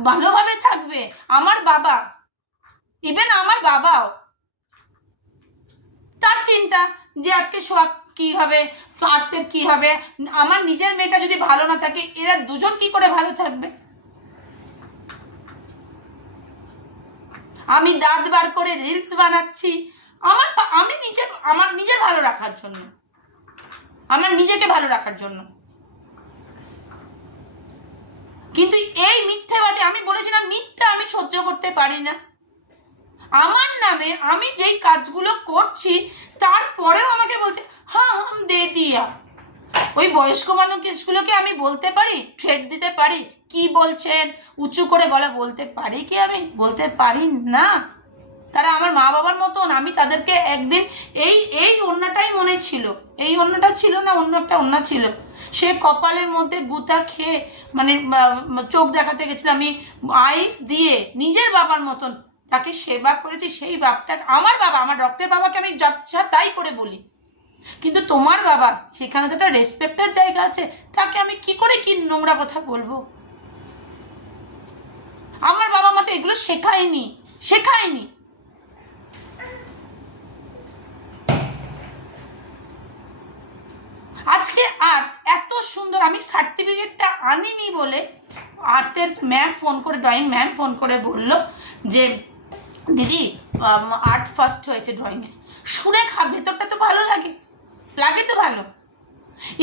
ভালোভাবে থাকবে। আমার বাবা, ইভেন আমার বাবাও তার চিন্তা যে আজকে সোহাগ কী হবে, আত্মের কী হবে, আমার নিজের মেয়েটা যদি ভালো না থাকে এরা দুজন কি করে ভালো থাকবে? আমি দাঁত বার করে রিলস বানাচ্ছি আমার নিজের ভালো রাখার জন্য, আমার নিজেকে ভালো রাখার জন্য। কিন্তু এই মিথ্যেবাদী, আমি বলেছিলাম মিথ্যা আমি সহ্য করতে পারি না। আমার নামে আমি যেই কাজগুলো করছি তারপরেও আমাকে বলছে হ্যাঁ হাম দে দিয়া। ওই বয়স্ক মানুষগুলোকে আমি বলতে পারি, থ্রেট দিতে পারি? কি বলছেন উঁচু করে গলা বলতে পারি কি? আমি বলতে পারি না। তারা আমার মা বাবার মতন। আমি তাদেরকে একদিন এই এই ওড়নাটাই মনে ছিল, এই ওড়নাটা ছিল না, অন্য একটা ওড়না ছিল, সে কপালের মধ্যে গুতা খেয়ে মানে চোখ দেখাতে গেছিল, আমি আইস দিয়ে নিজের বাবার মতন তাকে সেবা করেছি। সেই বাপটা আমার বাবা, আমার রক্তের বাবাকে আমি যা তাই করে বলি। কিন্তু তোমার বাবা, সেখানে তো একটা রেসপেক্টের জায়গা আছে, তাকে আমি কি করে কি নোংরা কথা বলবো? আমার বাবা মা তো এগুলো শেখায়নি। আজকে আর এত সুন্দর, আমি সার্টিফিকেটটা আনিনি বলে আর্টের ম্যাম ফোন করে, ড্রয়িং ম্যাম ফোন করে বলল যে দিদি আর্ট ফার্স্ট হয়েছে ড্রয়িংয়ে। শুনে ভেতরটা তো ভালো লাগে, তো ভালো।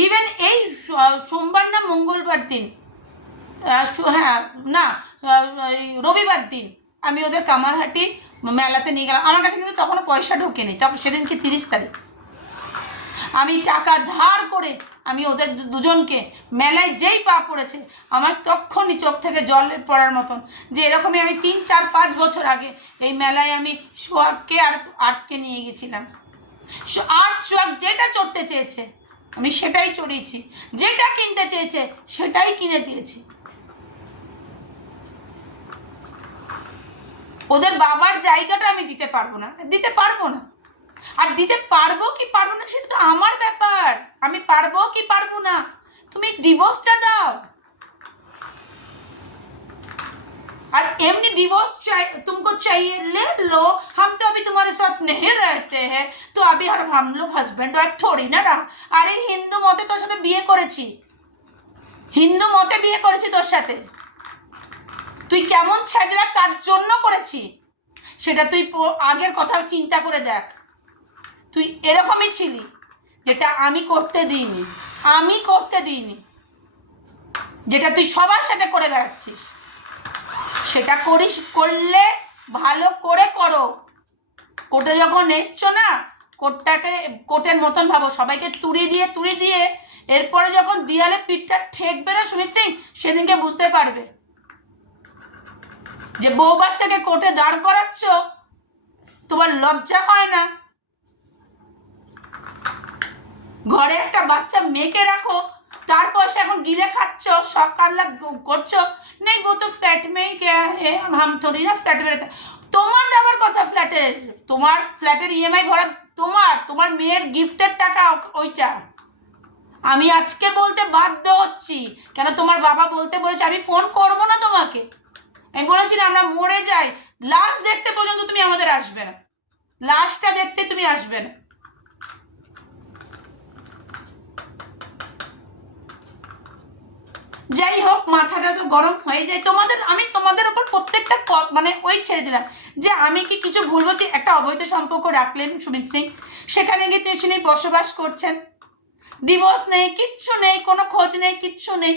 ইভেন এই সোমবার না মঙ্গলবার দিন, হ্যাঁ না রবিবার দিন আমি ওদের কামারহাটি মেলাতে নিয়ে গেলাম। আমার কাছে কিন্তু তখনও পয়সা ঢোকেনি, তখন সেদিনকে 30 তারিখ। আমি টাকা ধার করে আমি ওদের দুজনকে মেলায় যেই পা পড়েছে, আমার তখনই চোখ থেকে জল পড়ার মতন যে এরকমই আমি 3-4-5 বছর আগে এই মেলায় আমি সোহাগকে আর আর্টকে নিয়ে গেছিলাম। আর্ট সোহাগ যেটা চড়তে চেয়েছে আমি সেটাই চড়িয়েছি, যেটা কিনতে চেয়েছে সেটাই কিনে দিয়েছি। ওদের বাবার জায়গাটা আমি দিতে পারবো না। আর দিতে পারবো কি পারবো না সেটা তো আমার ব্যাপার, আমি পারবো কি পারবো না। তুমি ডিভোর্সটা দাও। और एमनी डिवोर्स तुमको चाहिए ले लो, हम तो अभी तुम्हारे साथ नहीं रहते हैं, तो अभी हम लोग हस्बैंड वाइफ थोड़ी ना रहा। अरे हिंदू मते তোর সাথে বিয়ে করেছি, হিন্দু মতে বিয়ে করেছি তোর সাথে। তুই কেমন ছেজরা কার জন্য করেছি সেটা তুই আগের কথা চিন্তা করে দেখ। তুই এরকমই ছিলি, যেটা আমি করতে দিইনি, যেটা তুই সবার সাথে করে বেড়াচ্ছিস। সেটা করলে ভালো করে করো। কোর্টে যখন এসছো না, কোর্টটাকে কোর্টের মতন ভাবো, সবাইকে তুড়ি দিয়ে এরপরে যখন দিয়ালে পিঠটা ঠেকবে না সুমিত সিং, সেদিনকে বুঝতে পারবে যে বউ বাচ্চাকে কোর্টে দাঁড় করাচ্ছ, তোমার লজ্জা হয় না? ঘরে একটা বাচ্চা মেয়েকে রাখো, তার পয়সা এখন গিলে খাচ্ছ, সকাল করছো। নেই वो तो फ्लैट में ही क्या है, हम थोड़ी ना फ्लैट में रहते। তোমার দেওয়ার কথা ফ্ল্যাটের, তোমার ফ্ল্যাটের ইএমআই ভরা তোমার মেয়ের গিফটের টাকা ওইটা। আমি আজকে বলতে বাধ্য হচ্ছি, কেন তোমার বাবা বলতে বলেছে আমি ফোন করবো না তোমাকে। আমি বলেছিলাম আমরা মরে যাই, লাস্ট দেখতে পর্যন্ত তুমি আমাদের আসবে না, লাস্টটা দেখতে তুমি আসবে না। যাই হোক, মাথাটা তো গরম হয়ে যায় আমি তোমাদের ওপর প্রত্যেকটা মানে ওই ছেড়ে দিলাম যে আমি কি কিছু ভুল বলছি। একটা অবৈধ সম্পর্ক রাখলেন সুমিত সিং, সেখানে গিয়ে তিনি বসবাস করছেন, ডিভোর্স নেই, কিচ্ছু নেই, কোনো খোঁজ নেই, কিচ্ছু নেই।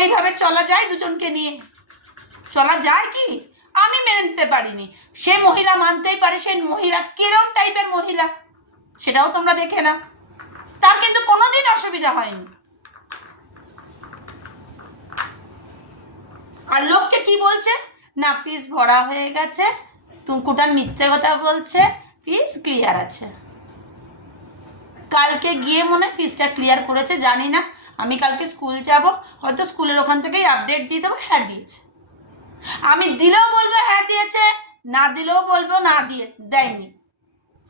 এইভাবে চলা যায়? দুজনকে নিয়ে চলা যায় কি? আমি মেনে নিতে পারিনি। সে মহিলা মানতেই পারে, সেই মহিলা কিরম টাইপের মহিলা সেটাও তোমরা দেখে না। তার কিন্তু কোনোদিন অসুবিধা হয়নি। আর লোককে কি বলছে না, ফিস ভরা হয়ে গেছে, তুমি কুটান মিথ্যে কথা বলছে, ফিস ক্লিয়ার আছে। কালকে গিয়ে মনে হয় ফিসটা ক্লিয়ার করেছে, জানি না। আমি কালকে স্কুল যাব, হয়তো স্কুলের ওখান থেকেই আপডেট দিয়ে দেবো হ্যাঁ দিয়েছে। আমি দিলেও বলবো হ্যাঁ দিয়েছে, না দিলেও বলবো না দেয়নি।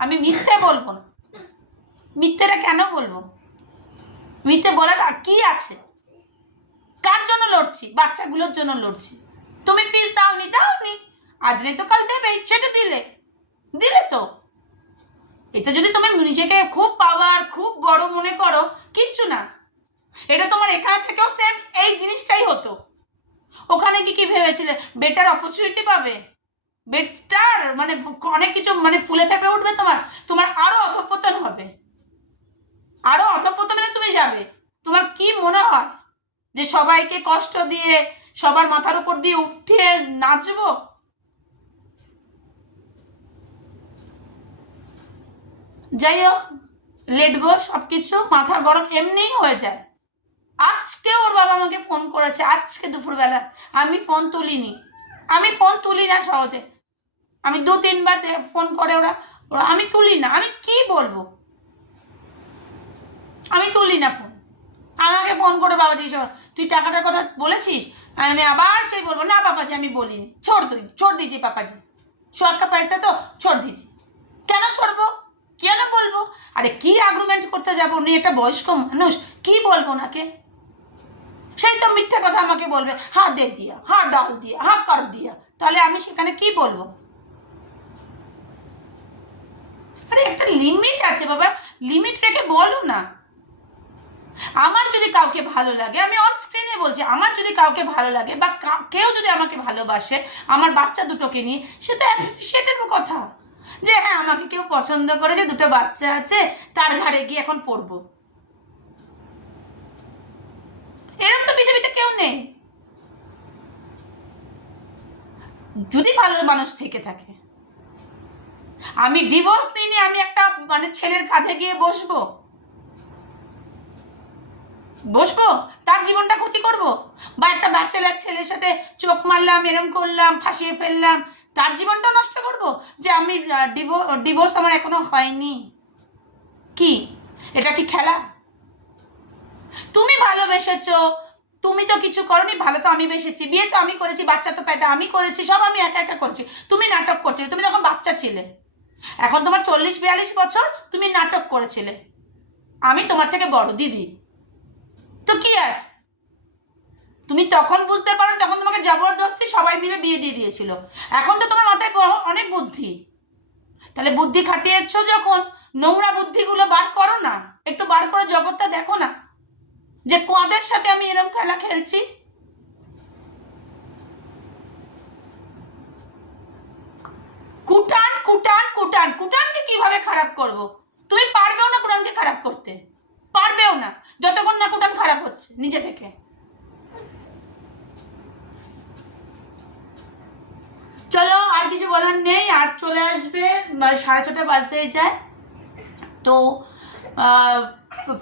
আমি মিথ্যে বলবো না। মিথ্যেটা কেন বলবো? মিথ্যে বলার কি আছে? কার জন্য লড়ছি? বাচ্চাগুলোর জন্য লড়ছি। তুমি ফিস দাওনি, আজ নেই তো কাল দেবেই, সে তো দিলে তো। এটা যদি তুমি নিজেকে খুব পাওয়ার, খুব বড় মনে করো, কিচ্ছু না। এটা তোমার এখানে থেকেও সেম এই জিনিসটাই হতো। ওখানে কি ভেবেছিলে বেটার অপরচুনিটি পাবে, বেটার মানে অনেক কিছু মানে ফুলে ফেপে উঠবে, তোমার আরো অধঃপতন হবে, আরো অধঃপতনে তুমি যাবে। তোমার কি মনে হয় যে সবাইকে কষ্ট দিয়ে, সবার মাথার উপর দিয়ে উঠিয়ে নাচবো? যাই হোক, লেট গো, সব কিছু মাথা গরম এমনিই হয়ে যায়। আজকে ওর বাবা আমাকে ফোন করেছে, আজকে দুপুরবেলা। আমি ফোন তুলি না সহজে। আমি 2-3 বার ফোন করে ওরা, আমি তুলি না। আমি কি বলবো? আমি তুলি না ফোন। আমাকে ফোন করে বাবা জিজ্ঞেস তুই টাকাটার কথা বলেছিস? আমি আবার সেই বলবো না পাপাজি আমি বলিনি, छोड़ दीजिए पापाजी, शॉर्ट का पैसा तो छोड़ दीजिए। কেন ছাড়বো, কেন বলবো? আরে কি আর্গুমেন্ট করতে যাবো? উনি একটা বয়স্ক মানুষ, কি বলবো নাকে? সেই তো মিথ্যা কথা আমাকে বলবে, হ্যাঁ দে দিয়া, হ্যাঁ ডাল দিয়া, হ্যাঁ কর দিয়া। তাহলে আমি সেখানে কি বলবো? আরে একটা লিমিট আছে বাবা, লিমিট রেখে বলো না। আমার যদি কাউকে ভালো লাগে, আমি অন স্ক্রিনে বলছি, আমার যদি কাউকে ভালো লাগে বা কেউ যদি আমাকে ভালোবাসে, আমার বাচ্চা দুটোকে নিয়ে, সে তো অ্যাপ্রিসিয়েটের কথা যে হ্যাঁ আমাকে কেউ পছন্দ করেছে, দুটো বাচ্চা আছে, তার ঘাড়ে গিয়ে এখন পড়বো। এরকম তো পৃথিবীতে কেউ নেই। যদি ভালো মানুষ থেকে থাকে, আমি ডিভোর্স নিয়ে আমি একটা মানে ছেলের কাঁধে গিয়ে বসবো, তার জীবনটা ক্ষতি করব? বা একটা ব্যাচেলার ছেলের সাথে চোখ মারলাম, এরম করলাম, ফাঁসিয়ে ফেললাম, তার জীবনটা নষ্ট করব? যে আমি ডিভোর্স আমার এখনো হয়নি, কি এটা কি খেলা? তুমি ভালোবেসেছো, তুমি তো কিছু করনি, ভালো তো আমি বেসেছি, বিয়ে তো আমি করেছি, বাচ্চা তো পেদা আমি করেছি, সব আমি একা একা করেছি। তুমি নাটক করছিলে, তুমি যখন বাচ্চা ছিলে, এখন তোমার 40-42 বছর, তুমি নাটক করেছিলে। আমি তোমার থেকে বড় দিদি, তো কি আছে? তুমি তখন বুঝতে পারো, তখন তোমাকে জবরদস্তি সবাই মিলে বিয়ে দিয়ে দিয়েছিল। এখন তো তোমার মাথায় অনেক বুদ্ধি, তাহলে বুদ্ধি খাটিয়েছ যখন, নোংরা বুদ্ধিগুলো বার করো না, একটু বার করে জগৎটা দেখো না যে কাদের সাথে আমি এরকম খেলা খেলছি। কুটান কুটান কুটান, কুটানকে কিভাবে খারাপ করব? তুমি পারবেও না কুটানকে খারাপ করতে, পারবেও না যতক্ষণ না কুটান খারাপ হচ্ছে নিজে থেকে। চলো, আর কিছু বলার নেই, আর চলে আসবে 6:30 বাজতেই যায়। তো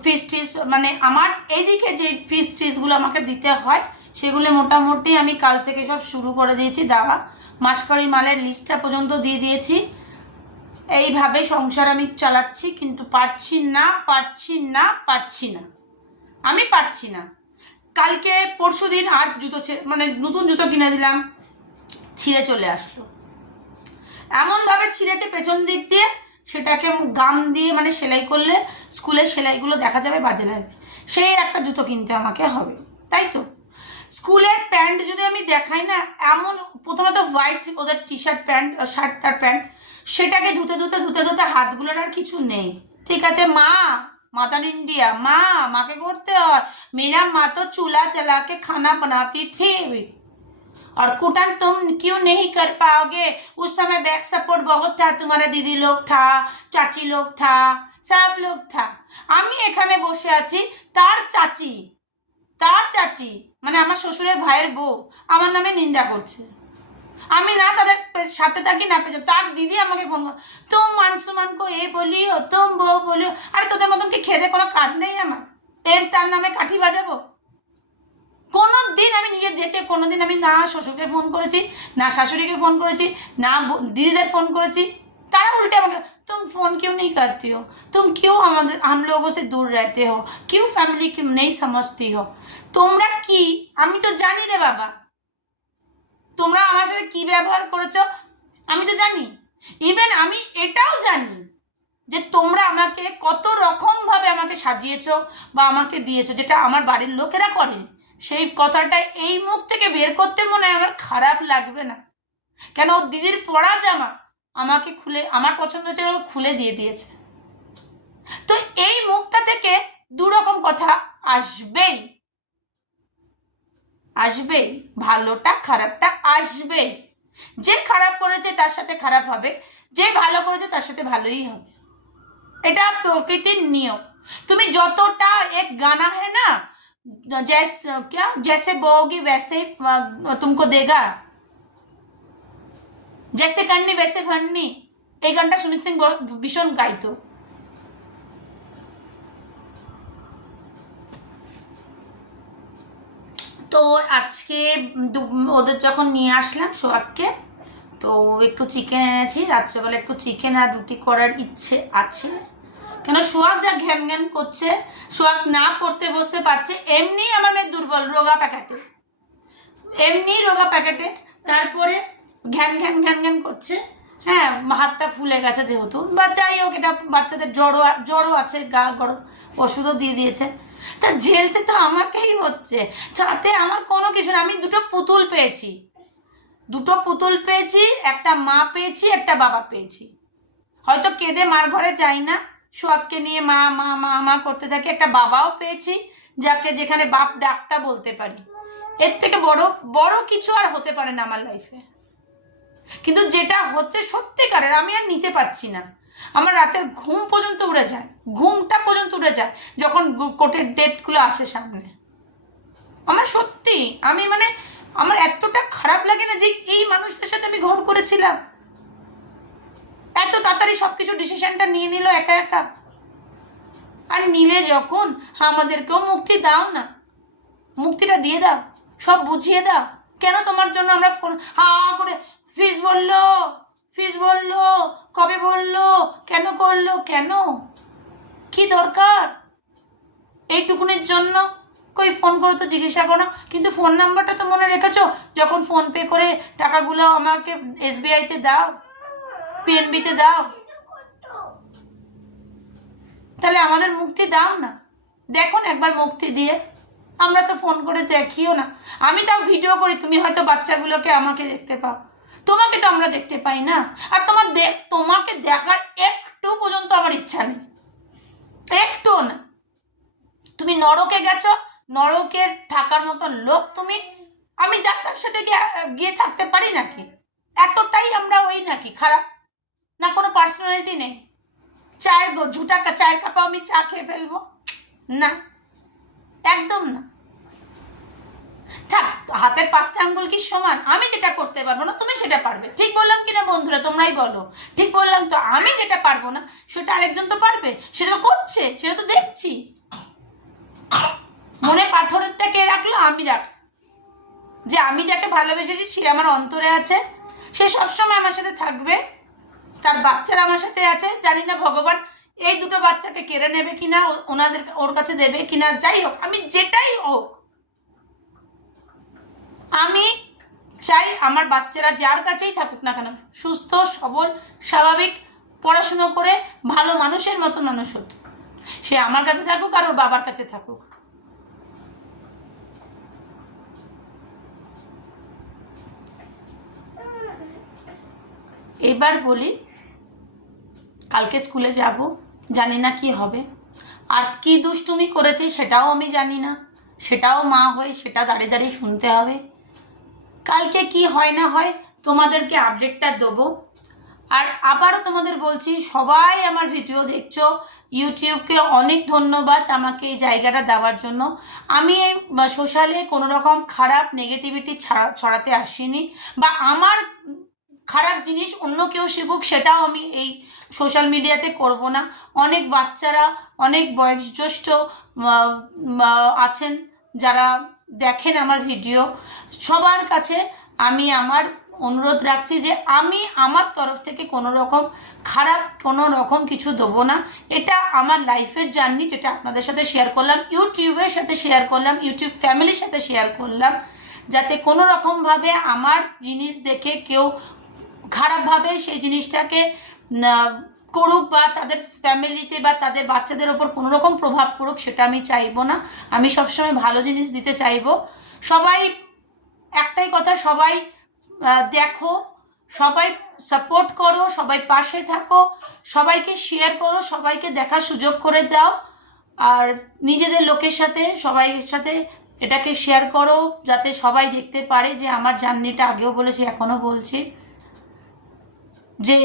ফিস টিস মানে আমার এইদিকে যে ফিস টিসগুলো আমাকে দিতে হয়, সেগুলো মোটামুটি আমি কাল থেকে সব শুরু করে দিয়েছি দেওয়া। মাসকড়ি মালের লিস্টটা পর্যন্ত দিয়ে দিয়েছি। এইভাবে সংসার আমি চালাচ্ছি, কিন্তু পারছি না। আমি পারছি না। কালকে পরশুদিন আর জুতো মানে নতুন জুতো কিনে দিলাম, ছিঁড়ে চলে আসলো। এমনভাবে ছিঁড়েছে পেছন দিক দিয়ে, সেটাকে গাম দিয়ে মানে সেলাই করলে স্কুলের সেলাইগুলো দেখা যাবে, বাজে লাগবে। সেই একটা জুতো কিনতে আমাকে হবে, তাই তো। স্কুলের প্যান্ট যদি আমি দেখাই না, এমন প্রথমে তো হোয়াইট ওদের টি শার্ট প্যান্ট, শার্ট আর প্যান্ট, সেটাকে ধুতে হাতগুলোর আর কিছু নেই। ঠিক আছে মা, मदर इंडिया माँ के करते और मेरा माँ तो चूल्हा जला के खाना बनाती थी। और कुटन तुम क्यों नहीं कर पाओगे? उस समय बैक सपोर्ट बहुत था, तुम्हारा दीदी लोग था, चाची लोग था, सब लोग था। আমি এখানে বসে আছি, তার চাচি মানে আমার শ্বশুরের ভাইয়ের বউ আমার নামে নিন্দা করছে। আমি না তাদের সাথে থাকি না পেছন, তার দিদি আমাকে ফোন করে, তুম মানসুমান কো এ বলিও, তুম বউ বলিও। আরে তোদের মতন কি খেতে কোনো কাজ নেই আমার? এর তার নামে কাঠি বাজাবো? কোনো দিন আমি নিজের যেচে কোনো দিন আমি না শ্বশুরকে ফোন করেছি, না শাশুড়িকে ফোন করেছি, না দিদিদের ফোন করেছি। तारा उल्टे बोले, तुम फोन क्यों नहीं करती हो, तुम क्यों हम लोगों से दूर रहते हो, क्यों फैमिली की नहीं समझती हो? তোমরা কি আমি তো জানি রে বাবা, তোমরা আমার সাথে কি ব্যবহার করেছো আমি তো জানি। ইভেন আমি এটাও জানি যে তোমরা আমাকে কত রকমভাবে আমাকে সাজিয়েছো বা আমাকে দিয়েছো, যেটা আমার বাড়ির লোকেরা করেনি। সেই কথাটা এই মুখ থেকে বের করতে মনে হয় আমার খারাপ লাগবে না? কেন ওর দিদির পরা জামা আমাকে খুলে, আমার পছন্দ হচ্ছে খুলে দিয়ে দিয়েছে। তো এই মুখটা থেকে দু রকম কথা আসবেই, আসবেই, ভালোটা খারাপটা আসবেই। যে খারাপ করেছে তার সাথে খারাপ হবে, যে ভালো করেছে তার সাথে ভালোই হবে, এটা প্রকৃতির নিয়ম। তুমি যতটা এক গানা है ना, जैसे क्या जैसे बोओगी वैसे ही तुमको देगा, जैसे करनी वैसे फरनी, এই গানটা সুমিত সিং ভীষণ গাইতো। তো আজকে ওদের যখন নিয়ে আসলাম সোহাগকে, তো একটু চিকেন এনেছি, রাত্রেবেলা একটু চিকেন আর রুটি করার ইচ্ছে আছে। কেন সোহাগ যা ঘ্যান ঘ্যান করছে, সোহাগ না পড়তে বসতে পারছে, এমনি আমার মেয়ে দুর্বল, রোগা প্যাকেটে, এমনি রোগা প্যাকেটে, তারপরে ঘ্যান ঘ্যান ঘ্যান ঘ্যান করছে। হ্যাঁ, হাতটা ফুলে গেছে যেহেতু, বা যাই হোক, এটা বাচ্চাদের জ্বরও আছে, গা গরম, ওষুধও দিয়ে দিয়েছে। তা ঝেলতে তো আমাকেই হচ্ছে, যাতে আমার কোনো কিছু না। আমি দুটো পুতুল পেয়েছি, দুটো পুতুল পেয়েছি, একটা মা পেয়েছি, একটা বাবা পেয়েছি। হয়তো কেঁদে মার ঘরে যাই না, সোহাগকে নিয়ে মা মা মা মা করতে থাকে। একটা বাবাও পেয়েছি, যাকে যেখানে বাপ ডাকটা বলতে পারি। এর থেকে বড় বড় কিছু আর হতে পারে না আমার লাইফে। কিন্তু যেটা হচ্ছে সত্যিকারের, আমি আর নিতে পারছি না। আমার রাতের ঘুম পর্যন্ত উড়ে যায়, ঘুমটা পর্যন্ত উড়ে যায় যখন কোর্টের ডেটগুলো আসে সামনে। আমার সত্যি, আমি মানে আমার এতটা খারাপ লাগে না যে এই মানুষটার সাথে আমি ঘর করেছিলাম, এত তাড়াতাড়ি সব কিছু ডিসিশনটা নিয়ে নিল একা একা। আর নিলে যখন, আমাদেরকেও মুক্তি দাও না, মুক্তিটা দিয়ে দাও, সব বুঝিয়ে দাও। কেন তোমার জন্য আমরা ফোন হা করে ফিস বললো, ফিস বললো, কবে বললো, কেন করলো, কেন, কি দরকার এইটুকুনের জন্য? কই ফোন করে তো জিজ্ঞাসা করো, কিন্তু ফোন নাম্বারটা তো মনে রেখেছো, যখন ফোন পে করে টাকাগুলো আমাকে SBI-তে দাও, PNB-তে দাও, তাহলে আমাদের মুক্তি দাও না। দেখো না একবার মুক্তি দিয়ে, আমরা তো ফোন করে দেখিও না। আমি তাও ভিডিও করি, তুমি হয়তো বাচ্চাগুলোকে আমাকে দেখতে পাও, তোমাকে তো আমরা দেখতে পাই না। আর তোমাকে দেখার একটু পর্যন্ত আমার ইচ্ছা নেই, একটুও না। তুমি নরকে গেছো, নরকের থাকার মতন লোক তুমি। আমি যাত্রার সাথে গিয়ে থাকতে পারি নাকি? এতটাই আমরা ওই নাকি খারাপ? না কোনো পার্সোনালিটি নেই? চায়ের কাপে আমি চা খেয়ে ফেলবো না, একদম না। থাক, হাতের 5টা আঙ্গুল কি সমান? আমি যেটা করতে পারবো না তুমি সেটা পারবে, ঠিক বললাম কিনা বন্ধুরা? তোমরাই বলো, ঠিক বললাম তো? আমি যেটা পারবো না সেটা আরেকজন তো পারবে, সেটা তো করছে, সেটা তো দেখছি। মনে পাথরটা কে রাখলো? আমি রাখলাম। যে আমি যাকে ভালোবেসেছি সে আমার অন্তরে আছে, সে সবসময় আমার সাথে থাকবে, তার বাচ্চারা আমার সাথে আছে। জানি না ভগবান এই দুটো বাচ্চাকে কেড়ে নেবে কিনা, ওর কাছে দেবে কিনা, যাই হোক, আমি যেটাই হোক, আমি চাই আমার বাচ্চারা যার কাছেই থাকুক না কেন, সুস্থ সবল স্বাভাবিক পড়াশুনো করে ভালো মানুষের মতো মানুষ হতো। সে আমার কাছে থাকুক আর ওর বাবার কাছে থাকুক। এবার বলি, কালকে স্কুলে যাব, জানি না কি হবে, আর কি দুষ্টুমি করেছে সেটাও আমি জানি না, সেটাও মা হয়ে সেটা দাঁড়িয়ে দাঁড়িয়ে শুনতে হবে। কালকে কি হয় না হয় তোমাদেরকে আপডেটটা দেবো। আর আবারও তোমাদের বলছি, সবাই আমার ভিডিও দেখছো, ইউটিউবকে অনেক ধন্যবাদ আমাকে এই জায়গাটা দেওয়ার জন্য। আমি এই সোশ্যালে কোনো রকম খারাপ নেগেটিভিটি ছড়াতে আসিনি, বা আমার খারাপ জিনিস অন্য কেউ শিখুক সেটাও আমি এই সোশ্যাল মিডিয়াতে করব না। অনেক বাচ্চারা, অনেক বয়োজ্যেষ্ঠ আছেন যারা দেখেন আমার ভিডিও, সবার কাছে আমি আমার অনুরোধ রাখছি যে আমি আমার তরফ থেকে কোনো রকম খারাপ কোনো রকম কিছু দেবো না। এটা আমার লাইফের জার্নি, যেটা আপনাদের সাথে শেয়ার করলাম, ইউটিউবের সাথে শেয়ার করলাম, ইউটিউব ফ্যামিলির সাথে শেয়ার করলাম, যাতে কোনো রকমভাবে আমার জিনিস দেখে কেউ খারাপভাবে সেই জিনিসটাকে করুক, বা তাদের ফ্যামিলিতে বা তাদের বাচ্চাদের ওপর কোনো রকম প্রভাব পড়ুক, সেটা আমি চাইবো না। আমি সবসময় ভালো জিনিস দিতে চাইবো। সবাই একটাই কথা, সবাই দেখো, সবাই সাপোর্ট করো, সবাই পাশে থাকো, সবাইকে শেয়ার করো, সবাইকে দেখার সুযোগ করে দাও, আর নিজেদের লোকের সাথে সবাইয়ের সাথে এটাকে শেয়ার করো, যাতে সবাই দেখতে পারে যে আমার জার্নিটা, আগেও বলেছি এখনও বলছি, যে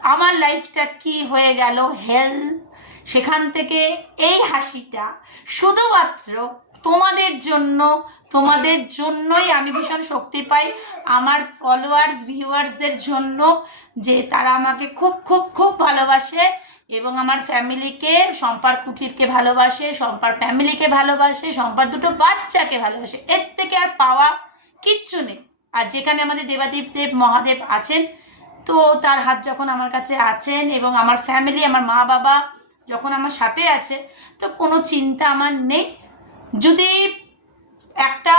আমার লাইফটা কি হয়ে গেল হেল, সেখান থেকে এই হাসিটা শুধুমাত্র তোমাদের জন্য, তোমাদের জন্যই আমি ভীষণ শক্তি পাই, আমার ফলোয়ার্স ভিউয়ার্সদের জন্য, যে তারা আমাকে খুব খুব খুব ভালোবাসে, এবং আমার ফ্যামিলিকে, শম্পার কুটিরকে ভালোবাসে, শম্পার ফ্যামিলিকে ভালোবাসে, শম্পার দুটো বাচ্চাকে ভালোবাসে। এর থেকে আর পাওয়া কিচ্ছু নেই। আর যেখানে আমাদের দেবাদেব দেব মহাদেব আছেন, তো তার হাত যখন আমার কাছে আছেন, এবং আমার ফ্যামিলি, আমার মা বাবা যখন আমার সাথে আছে, তো কোনো চিন্তা আমার নেই। যদি একটা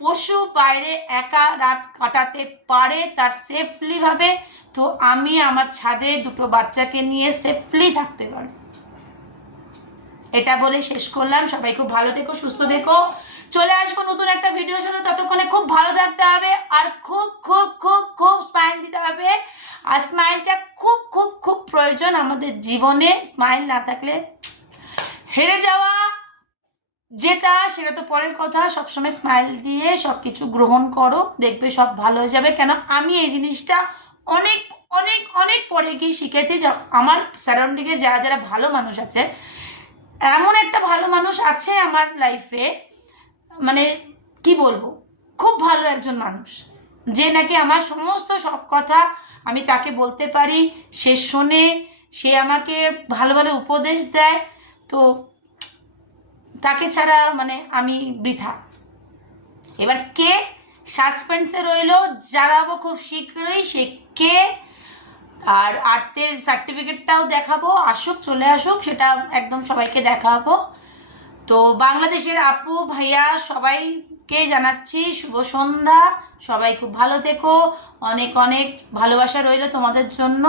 পশু বাইরে একা রাত কাটাতে পারে তার সেফলিভাবে, তো আমি আমার ছাদে দুটো বাচ্চাকে নিয়ে সেফলি থাকতে পারব। এটা বলে শেষ করলাম। সবাই খুব ভালো থেকো, সুস্থ থেকো। চলে আসবো নতুন একটা ভিডিওর সাথে, ততক্ষণে খুব ভালো থাকতে হবে, আর খুব খুব খুব খুব স্মাইল দিতে হবে। আর স্মাইলটা খুব খুব খুব প্রয়োজন আমাদের জীবনে। স্মাইল না থাকলে হেরে যাওয়া যেটা, সেটা তো পরের কথা। সবসময় স্মাইল দিয়ে সব কিছু গ্রহণ করো, দেখবে সব ভালো হয়ে যাবে। কেন আমি এই জিনিসটা অনেক অনেক অনেক পরে গিয়ে শিখেছি। আমার সারাউন্ডিংয়ে যারা যারা ভালো মানুষ আছে, এমন একটা ভালো মানুষ আছে আমার লাইফে, মানে কি বলবো, খুব ভালো একজন মানুষ, যে নাকি আমার সমস্ত সব কথা আমি তাকে বলতে পারি, সে শোনে, সে আমাকে ভালো ভালো উপদেশ দেয়। তো তাকে ছাড়া মানে আমি বৃথা। এবার কে, সাসপেন্সে রইলো, জানাবো খুব শীঘ্রই সে কে। আর আর্টের সার্টিফিকেটটাও দেখাবো, আসুক, চলে আসুক, সেটা একদম সবাইকে দেখাবো। তো বাংলাদেশের আপু ভাইয়া সবাইকে জানাচ্ছি শুভ সন্ধ্যা। সবাই খুব ভালো থেকো, অনেক অনেক ভালোবাসা রইল তোমাদের জন্য।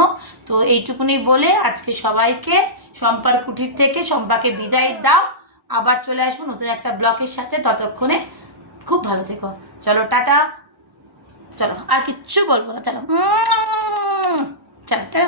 তো এইটুকুনি বলে আজকে সবাইকে শম্পার কুটির থেকে শম্পাকে বিদায় দাও। আবার চলে আসবো নতুন একটা ব্লগের সাথে, ততক্ষণে খুব ভালো থেকো। চলো টাটা, চলো আর কিচ্ছু বলবো না, চলো চলো টাটা।